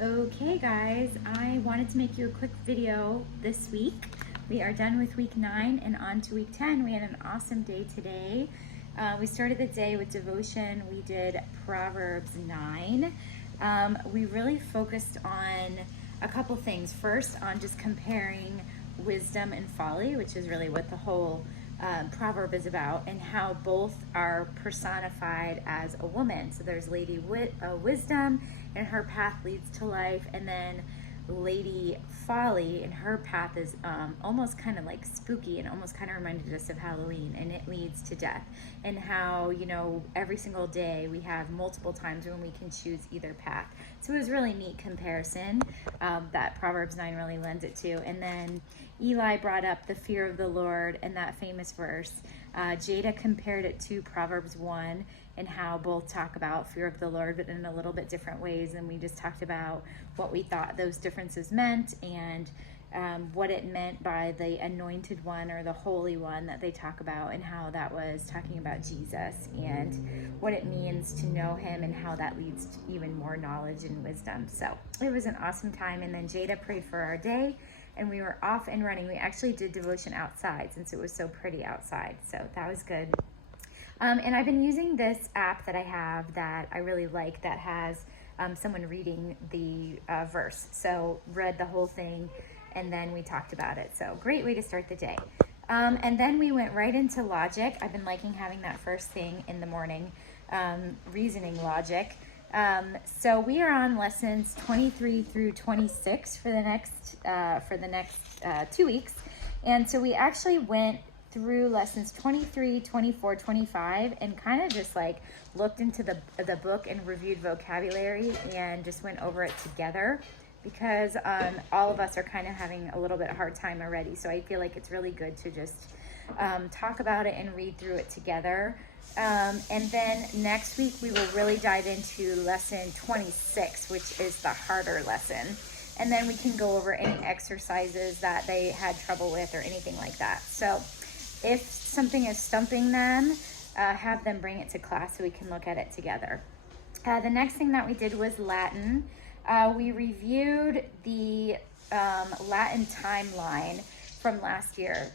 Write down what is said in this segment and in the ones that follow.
Okay guys, I wanted to make you a quick video this week. We are done with week 9 and on to week 10. We had an awesome day today. We started the day with devotion. We did Proverbs 9. We really focused on a couple things. First, on just comparing wisdom and folly, which is really what the whole proverb is about, and how both are personified as a woman. So there's Lady Wisdom, and her path leads to life, and then Lady Folly, and her path is almost kind of like spooky and almost kind of reminded us of Halloween, and it leads to death. And how, every single day we have multiple times when we can choose either path. So it was really neat comparison that Proverbs 9 really lends it to. And then Eli brought up the fear of the Lord and that famous verse. Jada compared it to Proverbs 1 and how both talk about fear of the Lord, but in a little bit different ways. And we just talked about what we thought those differences meant and what it meant by the anointed one or the holy one that they talk about, and how that was talking about Jesus and what it means to know him and how that leads to even more knowledge and wisdom. So it was an awesome time. And then Jada prayed for our day and we were off and running. We actually did devotion outside since it was so pretty outside. So that was good. And I've been using this app that I have that I really like that has someone reading the verse. So read the whole thing and then we talked about it. So great way to start the day. And then we went right into logic. I've been liking having that first thing in the morning, reasoning logic. So we are on lessons 23 through 26 for the next 2 weeks. And so we actually went through lessons 23, 24, 25, and kind of just like looked into the book and reviewed vocabulary and just went over it together, because all of us are kind of having a little bit hard time already. So I feel like it's really good to just talk about it and read through it together. And then next week we will really dive into lesson 26, which is the harder lesson. And then we can go over any exercises that they had trouble with or anything like that. So if something is stumping them, have them bring it to class so we can look at it together. The next thing that we did was Latin. We reviewed the Latin timeline from last year.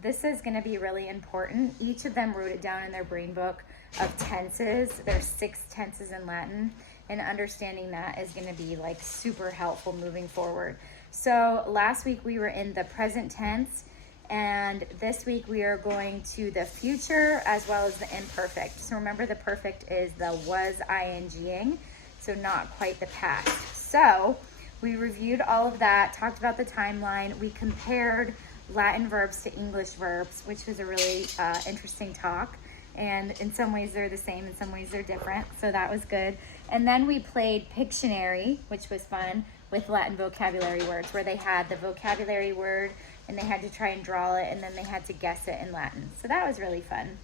This is going to be really important. Each of them wrote it down in their brain book of tenses. There's 6 tenses in Latin, and understanding that is going to be like super helpful moving forward. So last week we were in the present tense, and this week we are going to the future as well as the imperfect. So remember, the perfect is the was ing, so not quite the past. So we reviewed all of that, talked about the timeline. We compared Latin verbs to English verbs, which was a really interesting talk. And in some ways they're the same, in some ways they're different. So that was good. And then we played Pictionary, which was fun, with Latin vocabulary words, where they had the vocabulary word and they had to try and draw it, and then they had to guess it in Latin. So that was really fun.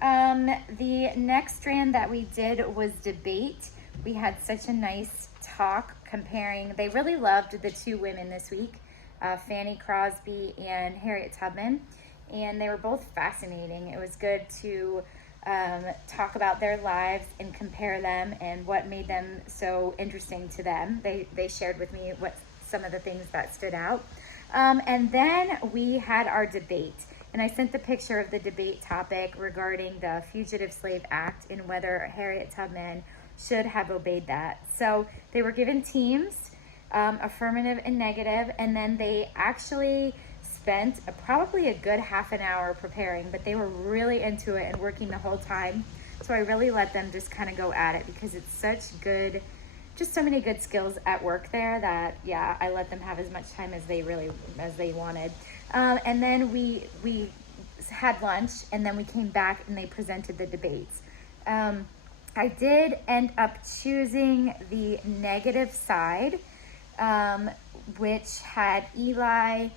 The next strand that we did was debate. We had such a nice talk comparing. They really loved the 2 women this week, Fanny Crosby and Harriet Tubman, and they were both fascinating. It was good to talk about their lives and compare them and what made them so interesting to them. They shared with me what some of the things that stood out. And then we had our debate, and I sent the picture of the debate topic regarding the Fugitive Slave Act and whether Harriet Tubman should have obeyed that. So they were given teams, affirmative and negative, and then they actually spent probably a good half an hour preparing, but they were really into it and working the whole time. So I really let them just kind of go at it, because it's such good, just so many good skills at work there that, yeah, I let them have as much time as they wanted. And then we had lunch, and then we came back and they presented the debates. I did end up choosing the negative side, which had Eli,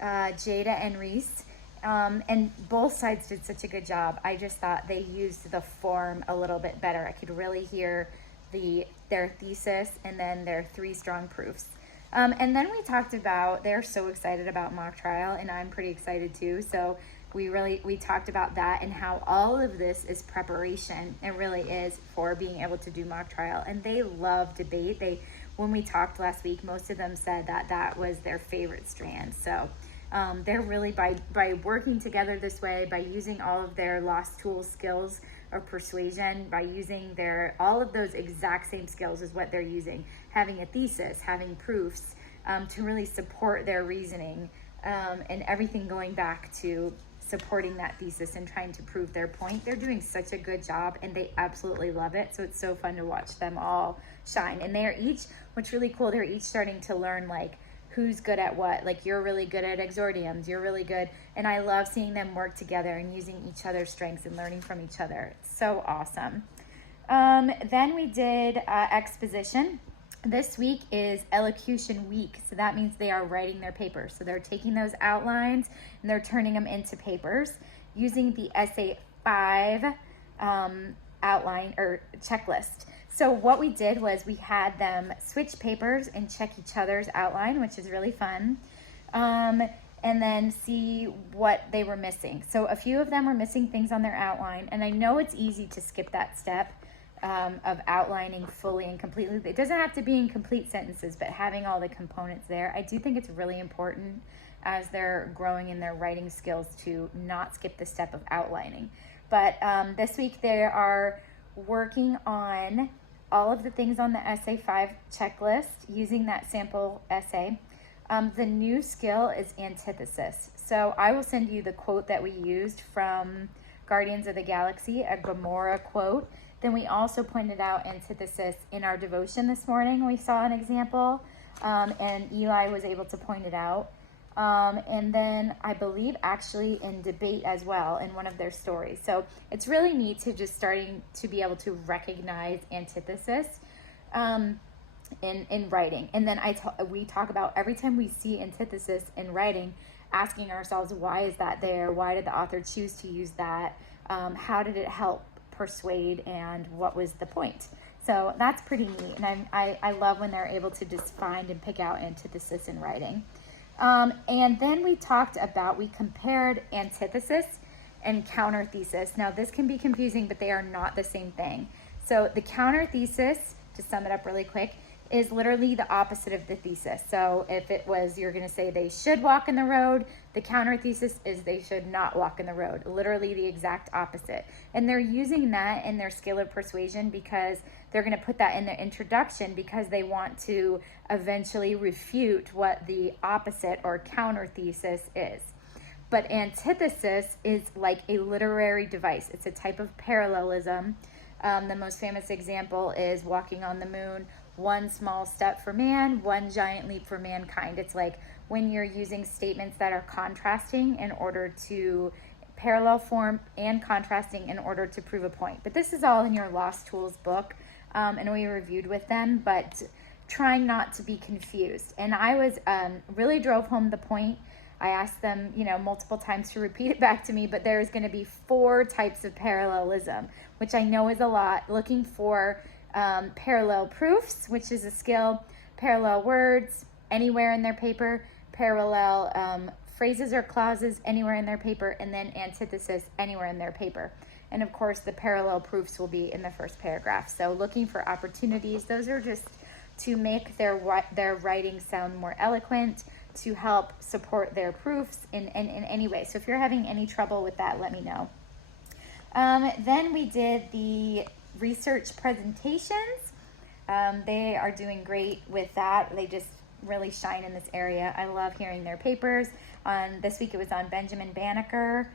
Jada, and Reese. And both sides did such a good job. I just thought they used the form a little bit better. I could really hear their thesis and then their 3 strong proofs. And then we talked about, they're so excited about mock trial, and I'm pretty excited too. So we talked about that and how all of this is preparation. It really is for being able to do mock trial. And they love debate. when we talked last week, most of them said that that was their favorite strand. So they're really, by working together this way, by using all of their Lost Tools skills of persuasion, by using all of those exact same skills as what they're using, having a thesis, having proofs, to really support their reasoning, and everything going back to supporting that thesis and trying to prove their point. They're doing such a good job, and they absolutely love it. So it's so fun to watch them all shine. And they're each, what's really cool, they're each starting to learn like who's good at what. Like, you're really good at exordiums, you're really good. And I love seeing them work together and using each other's strengths and learning from each other. It's so awesome. Then we did exposition. This week is elocution week, so that means they are writing their papers. So they're taking those outlines and they're turning them into papers using the Essay 5 outline or checklist. So what we did was we had them switch papers and check each other's outline, which is really fun, and then see what they were missing. So a few of them were missing things on their outline, and I know it's easy to skip that step of outlining fully and completely. It doesn't have to be in complete sentences, but having all the components there, I do think it's really important as they're growing in their writing skills to not skip the step of outlining. But this week they are working on all of the things on the Essay 5 checklist using that sample essay. The new skill is antithesis. So I will send you the quote that we used from Guardians of the Galaxy, a Gamora quote. Then we also pointed out antithesis in our devotion this morning. We saw an example, and Eli was able to point it out. And then I believe actually in debate as well in one of their stories. So it's really neat to just starting to be able to recognize antithesis in writing. And then we talk about every time we see antithesis in writing, asking ourselves, why is that there? Why did the author choose to use that? How did it help persuade, and what was the point? So that's pretty neat, and I love when they're able to just find and pick out antithesis in writing. And then we compared antithesis and counter thesis. Now this can be confusing, but they are not the same thing. So the counter thesis, to sum it up really quick, is literally the opposite of the thesis. So if it was, you're going to say they should walk in the road, the counter thesis is they should not walk in the road, literally the exact opposite. And they're using that in their skill of persuasion because they're going to put that in the introduction because they want to eventually refute what the opposite or counter thesis is. But antithesis is like a literary device. It's a type of parallelism. The most famous example is Walking on the Moon. One small step for man, one giant leap for mankind. It's like when you're using statements that are contrasting in order to parallel form and contrasting in order to prove a point. But this is all in your Lost Tools book, and we reviewed with them, but trying not to be confused. And I was really drove home the point. I asked them, multiple times to repeat it back to me, but there's going to be 4 types of parallelism, which I know is a lot. Looking for parallel proofs, which is a skill, parallel words anywhere in their paper, parallel phrases or clauses anywhere in their paper, and then antithesis anywhere in their paper. And of course, the parallel proofs will be in the first paragraph. So looking for opportunities, those are just to make their writing sound more eloquent, to help support their proofs in any way. So if you're having any trouble with that, let me know. Then we did the research presentations. They are doing great with that. They just really shine in this area. I love hearing their papers. This week it was on Benjamin Banneker.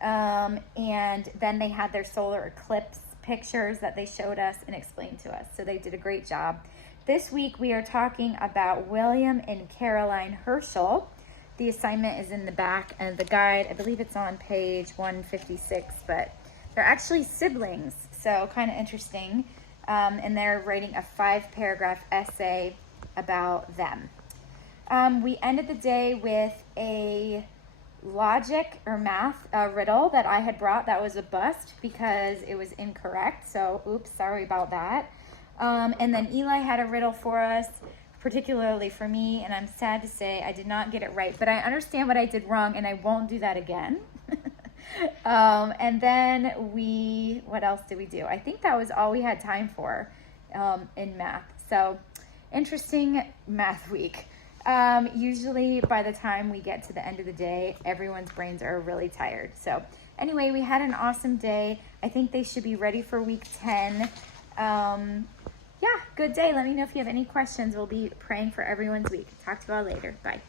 And then they had their solar eclipse pictures that they showed us and explained to us. So they did a great job. This week we are talking about William and Caroline Herschel. The assignment is in the back of the guide. I believe it's on page 156, but they're actually siblings, so kind of interesting. And they're writing a 5-paragraph essay about them. We ended the day with a logic or math riddle that I had brought that was a bust because it was incorrect. So, oops, sorry about that. And then Eli had a riddle for us, particularly for me, and I'm sad to say I did not get it right, but I understand what I did wrong, and I won't do that again. And then what else did we do? I think that was all we had time for in math. So interesting math week. Usually by the time we get to the end of the day, everyone's brains are really tired. So anyway, we had an awesome day. I think they should be ready for week 10. Yeah, good day. Let me know if you have any questions. We'll be praying for everyone's week. Talk to you all later. Bye.